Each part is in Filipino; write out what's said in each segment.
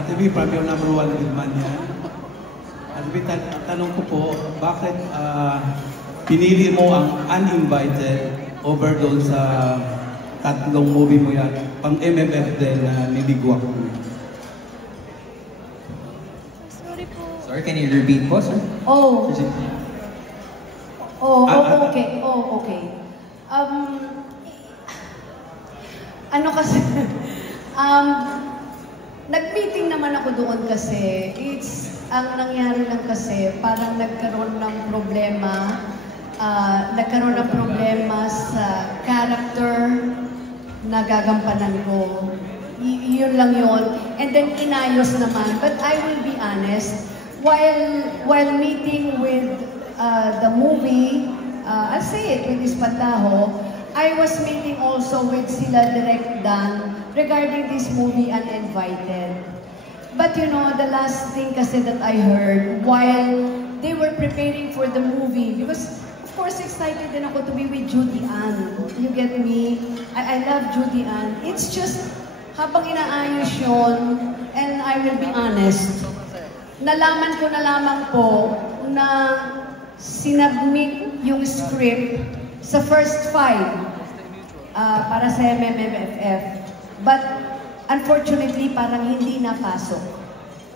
Ate B, from your number one man yan. Ate B, tanong ko po, bakit pinili mo ang Uninvited over doon sa tatlong movie mo yan, pang MMF din na nibigwak mo? Sorry po. Sorry, can you repeat po, sir? Okay. Okay. Ano kasi, nag-meeting naman ako doon kasi, ang nangyari lang kasi, parang nagkaroon ng problema sa character na gagampanan ko. Yun lang yun. And then inayos naman. But I will be honest, while meeting with the movie, I'll say it with Espantajo, I was meeting also with sila Direk Dan regarding this movie Uninvited. But you know, the last thing kasi that I heard while they were preparing for the movie, because of course excited din ako to be with Judy Ann. You get me? I love Judy Ann. It's just, habang inaayos yun, and I will be honest, nalaman ko na lamang po na sinubmit yung script sa first 5 para sa MMFF. But unfortunately, parang hindi napasok.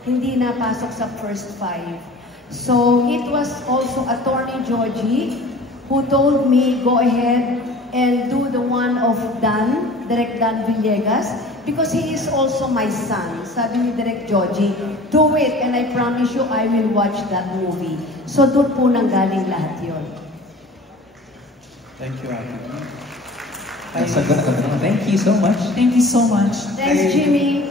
Hindi napasok sa first 5. So it was also Attorney Georgie who told me, go ahead and do the one of Dan, Direk Dan Villegas, because he is also my son. Sabi ni Direk Georgie, do it and I promise you I will watch that movie. So doon po nanggaling lahat yun. Thank you, Ate. Thank you so much. Thank you so much. Thanks, Jimmy.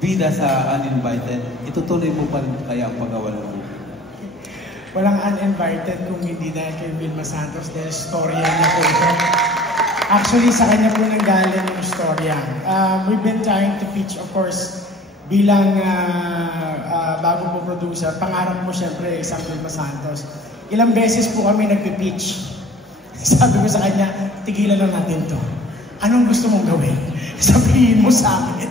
Bida sa Uninvited, itutuloy mo pa rin kaya ang paggawa ng movie? Walang Uninvited kung hindi dahil kay Vilma Santos dahil storya niya po ito. Actually, sa kanya po nanggaling yung storya. We've been trying to pitch, of course, bilang bago po producer, pangarap mo siyempre isang Vilma Santos. Ilang beses po kami nagpipitch. Sabi ko sa kanya, tigilan lang natin to. Anong gusto mong gawin? Sabihin mo sa akin.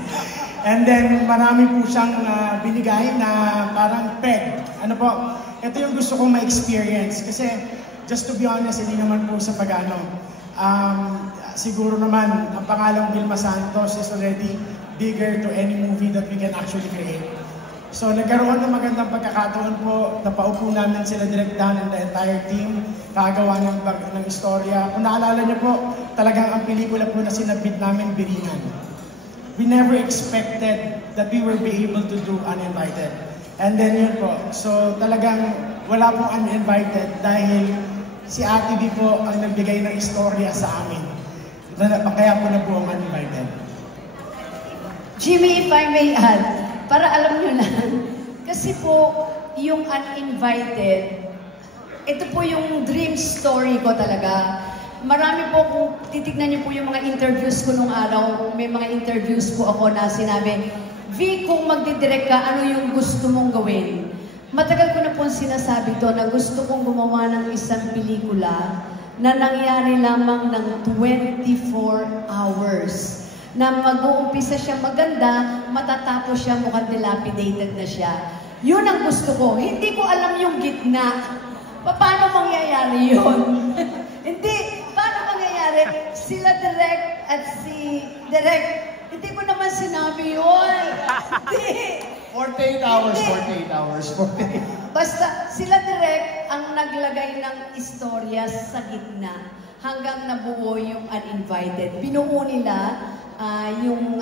And then, marami po siyang binigay na parang peg. Ano po, ito yung gusto kong ma-experience. Kasi, just to be honest, hindi naman po sa pag-ano. Siguro naman, ang pangalang Vilma Santos is already bigger to any movie that we can actually create. So, nagkaroon ng magandang pagkakataon po. Napaupo namin sila Direk Dan and the entire team. Kagawa ng istorya. Kung naalala niyo po, talagang ang pelikula po na sinabit namin, Biringan. We never expected that we will be able to do Uninvited. And then yun po. So, talagang wala pong Uninvited dahil si Ate B po ang nagbigay ng istorya sa amin. Kaya po na po ang Uninvited. Jimmy, if I may add, para alam nyo lang, kasi po, yung Uninvited, ito po yung dream story ko talaga. Marami po, kung titignan niyo po yung mga interviews ko nung araw, may mga interviews po ako na sinabi, V, kung magdidirect ka, ano yung gusto mong gawin? Matagal ko na po sinasabi to na gusto kong gumawa ng isang pelikula na nangyari lamang ng 24 hours. Na mag-uumpisa siya maganda, matatapos siya mukhang dilapidated na siya. Yun ang gusto ko. Hindi ko alam yung gitna. Paano mangyayari yun? Hindi. Paano mangyayari? Sila Direk at si Direk, hindi ko naman sinabi yun. Hindi. 48 hours, 48 hours, 48. Basta sila Direk ang naglagay ng istorya sa gitna hanggang nabuo yung Uninvited. Binuo nila yung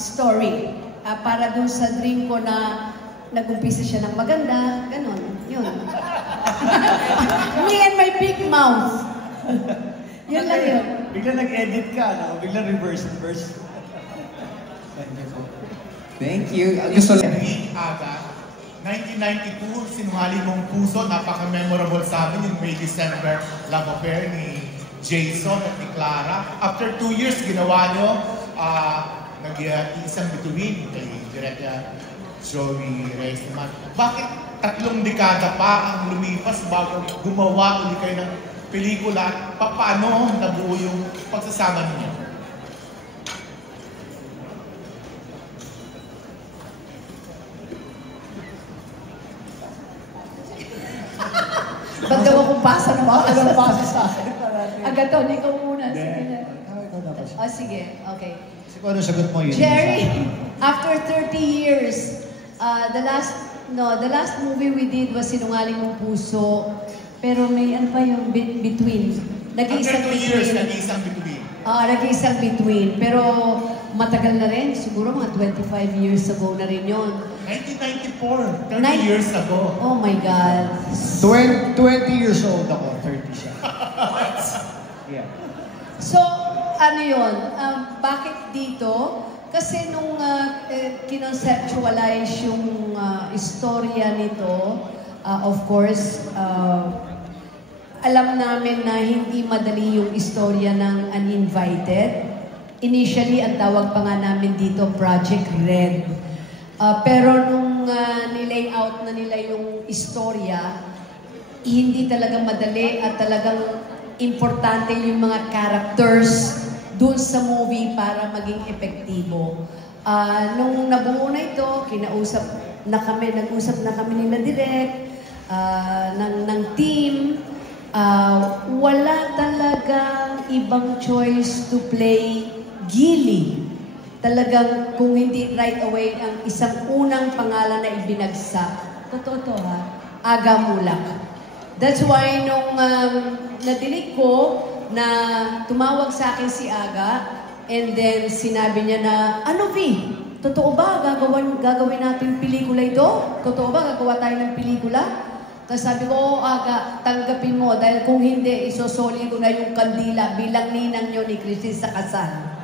story para dun sa dream ko na nag-umpisa siya ng maganda, ganun, yun. Me and my big mouth. Yun lang yun. Bigla nag-edit ka, no? Bigla reverse. Thank you. Gusto lang. Aga, 1992, Sinungaling Mong Puso, napaka-memorable sa amin yung May-December love affair ni Jason at ni Clara. After 2 years, ginawa nyo nag-iisang bituin kay Direk Joey Reyes naman. Bakit 3 dekada pa ang lumipas bago gumawa ulit kayo ng pelikula? Paano nabuo yung pagsasama ninyo? pasa ng Baka pasa. lang pasa sa akin. Agaton, ikaw muna. Sige na. Ikaw dapat. Oh, sige. Okay. Kasi kung ano sagot mo yun. Jerry, after 30 years, the last movie we did was Sinungaling Mong Puso. Pero may ano pa yung between. After Nag-iisang 2 years, between. nag-iisang between. Nag-iisang between. Pero matagal na rin. Siguro mga 25 years ago na rin yun. 1994, 30 years ago. Oh my God. 20 years old ako, 30 siya. Yeah. So, ano yun? Bakit dito? Kasi nung kinonceptualize yung istorya nito, of course, alam namin na hindi madali yung istorya ng Uninvited. Initially, ang tawag pa nga namin dito, Project Red. Pero nung nilay out na nila yung istorya, hindi talaga madali at talagang importante yung mga characters dun sa movie para maging epektibo. Nung nabuo na ito, nag-usap na kami nila direct, ng team. Wala talagang ibang choice to play Gilly. Talagang kung hindi right away ang isang unang pangalan na ibinagsak. Totoo to ha? Aga Mulak. That's why nung nadinig ko na tumawag sa akin si Aga and then sinabi niya na, ano V? Totoo ba? Gagawin natin pelikula ito? Totoo ba? Gagawa tayo ng pelikula? Tapos sabi ko, oo Aga, tanggapin mo dahil kung hindi, isosoli ko na yung kandila bilang ninang nyo ni Christine sa kasal.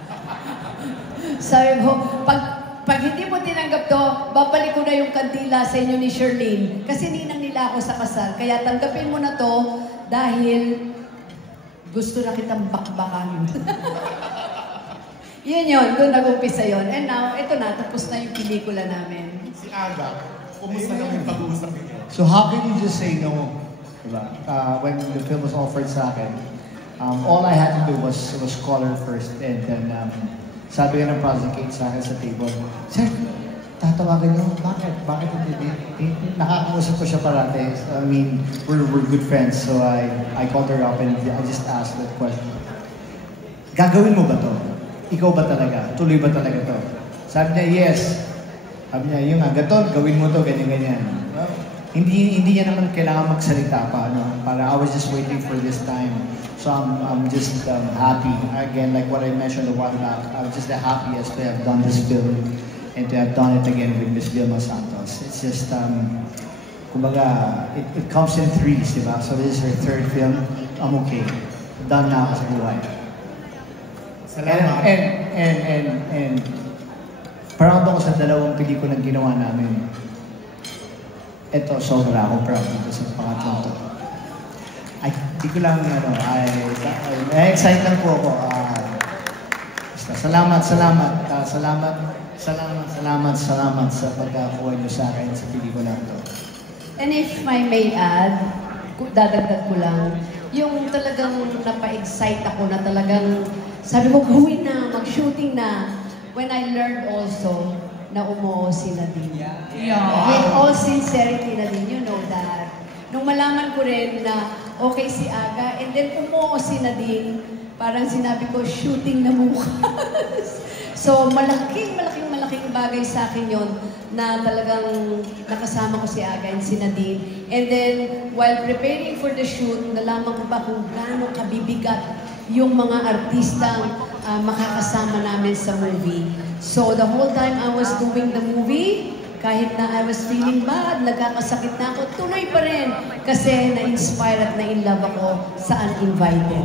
Sabi ko, pag hindi mo tinanggap to, babalik ko na yung kandila sa inyo ni Sherlyn. Kasi ninang nila ako sa kasal. Kaya tanggapin mo na to dahil gusto na kitang bakbakan. Yun, doon nag-umpisa yun. And now, ito na, tapos na yung pelikula namin. Si Aga, kumusta naman yung pag-uusap niyo? So how can you just say no? Diba? When the film was offered sa akin, all I had to do was call her first and then sabi ka ng project sa akin sa table, Sir, tatawagan niyo, bakit hindi? Nakakausap ko siya parate. I mean, we're good friends, so I called her up and I just asked that question. Gagawin mo ba to? Ikaw ba talaga? Tuloy ba talaga to? Sabi niya, yes. Sabi niya, yung Agaton, gawin mo to, ganyan-ganyan. Well, hindi niya naman kailangan magsalita pa, no? Para I was just waiting for this time. So I'm just happy. Again, like what I mentioned a while back, I'm just the happiest to have done this film and to have done it again with Miss Vilma Santos. It's just, kumbaga, it comes in threes, diba? So this is her third film. I'm okay. Done na ako sa buhay. Salamat. And proud ako sa dalawang pelikulang ginawa namin. Ito, sobra ako proud dito sa pangatlong to. Ay, di ko lang, excited lang po ako. Salamat sa pagkakuha niyo sa akin sa pelikula to. And if I may add, dadagdag ko lang, yung talagang napa-excite ako na talagang sabi ko, gawin na, mag-shooting na. When I learned also na umuo si Nadine. With all sincerity, Nadine, you know that. Nung malaman ko rin na okay si Aga, and then umuo si Nadine, parang sinabi ko, shooting na bukas. So, malaking bagay sa akin yon na talagang nakasama ko si Aga and si Nadine. And then, while preparing for the shoot, nalaman ko pa kung gaano kabibigat yung mga artistang makakasama namin sa movie. So, the whole time I was doing the movie, kahit na I was feeling bad, nagkakasakit na ako, tuloy pa rin. Kasi na-inspire at na-in-love ako sa Uninvited.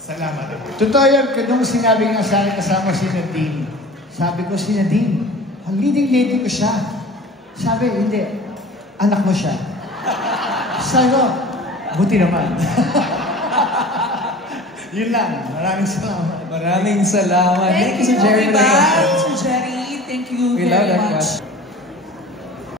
Salamat. Totoo yan, nung sinabi nga sa akin kasama si Nadine, sabi ko si Nadine, ang leading lady ko siya. Sabi, hindi, anak mo siya. Sabi ko, buti naman. Yun lang, maraming salamat. Maraming salamat. Thank you, Sir Jerry. Sir Jerry. Thank you We very love that much. one.